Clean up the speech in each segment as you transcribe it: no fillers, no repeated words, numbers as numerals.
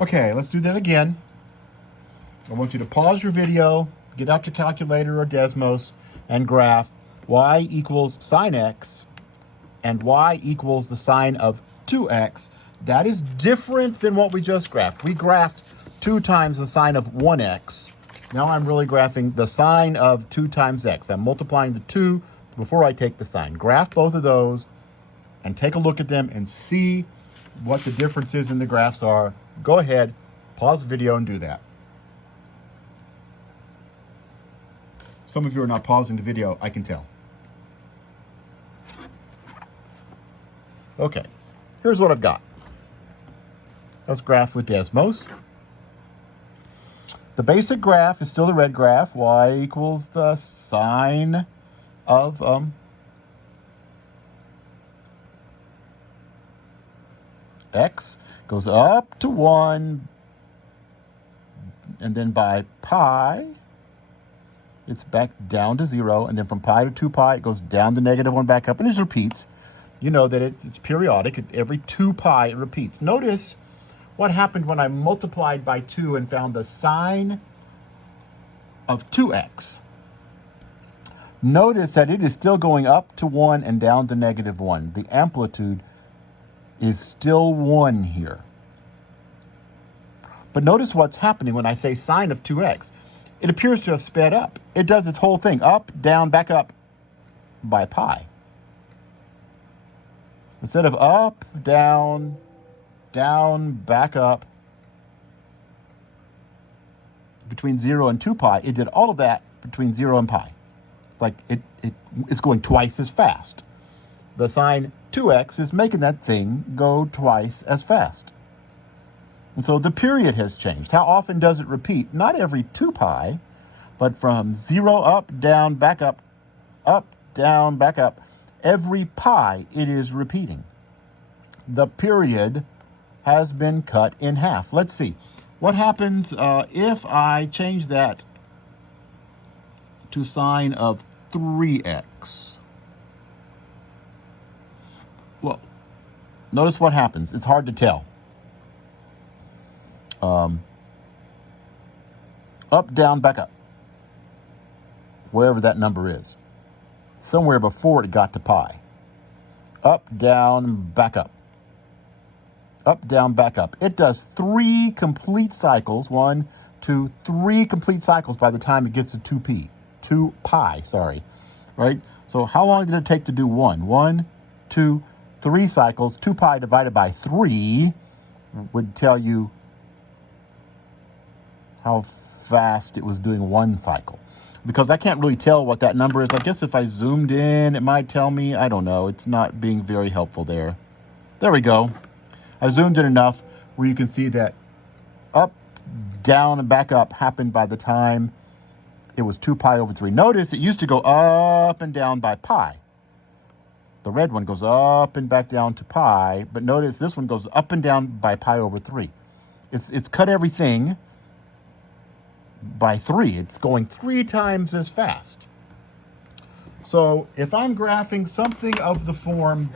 Okay, let's do that again. I want you to pause your video, get out your calculator or Desmos, and graph y equals sine x and y equals the sine of 2x. That is different than what we just graphed. We graphed 2 times the sine of 1x. Now I'm really graphing the sine of 2 times x. I'm multiplying the 2 before I take the sine. Graph both of those and take a look at them and see what the differences in the graphs are. Go ahead, pause the video and do that. Some of you are not pausing the video, I can tell. Okay, here's what I've got. Let's graph with Desmos. The basic graph is still the red graph. Y equals the sine of x. Goes up to 1, and then by pi, it's back down to 0, and then from pi to 2 pi, it goes down to -1, back up, and it repeats. You know that it's periodic. Every 2 pi, it repeats. Notice what happened when I multiplied by 2 and found the sine of 2x. Notice that it is still going up to 1 and down to -1. The amplitude is still 1 here. But notice what's happening when I say sine of 2x. It appears to have sped up. It does its whole thing, up, down, back up by pi. Instead of up, down, down, back up, between 0 and 2 pi, it did all of that between 0 and pi. Like it's going twice as fast. The sine 2x is making that thing go twice as fast. And so the period has changed. How often does it repeat? Not every 2 pi, but from 0 up, down, back up, down, back up. Every pi it is repeating. The period has been cut in half. Let's see. What happens if I change that to sine of 3x? Well, notice what happens. It's hard to tell. Up, down, back up. Wherever that number is. Somewhere before it got to pi. Up, down, back up. Up, down, back up. It does 3 complete cycles. 1, 2, 3 complete cycles by the time it gets to 2 pi, sorry. Right? So how long did it take to do 1? 1, 2, 3 cycles. 2 pi divided by 3 would tell you how fast it was doing 1 cycle. Because I can't really tell what that number is. I guess if I zoomed in, it might tell me. I don't know. It's not being very helpful there. There we go. I zoomed in enough where you can see that up, down, and back up happened by the time it was 2 pi over 3. Notice it used to go up and down by pi. The red one goes up and back down to pi. But notice this one goes up and down by pi over 3. It's cut everything by 3. It's going 3 times as fast. So if I'm graphing something of the form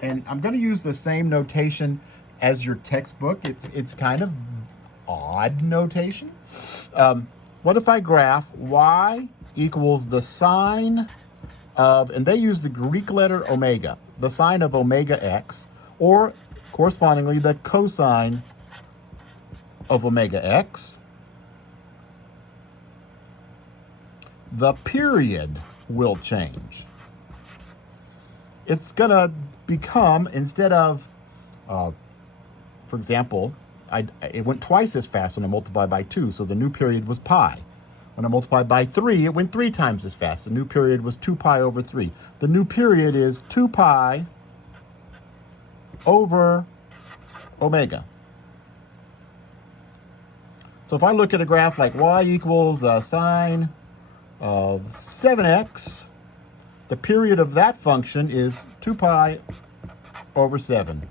and I'm going to use the same notation as your textbook. It's kind of odd notation. What if I graph y equals the sine of, and they use the Greek letter omega, the sine of omega x, or correspondingly the cosine of omega x. The period will change. It's gonna become, instead of, for example, it went twice as fast when I multiplied by 2, so the new period was pi. When I multiplied by 3, it went 3 times as fast. The new period was 2 pi over 3. The new period is 2 pi over omega. So if I look at a graph like y equals the sine of 7x, the period of that function is 2 pi over 7.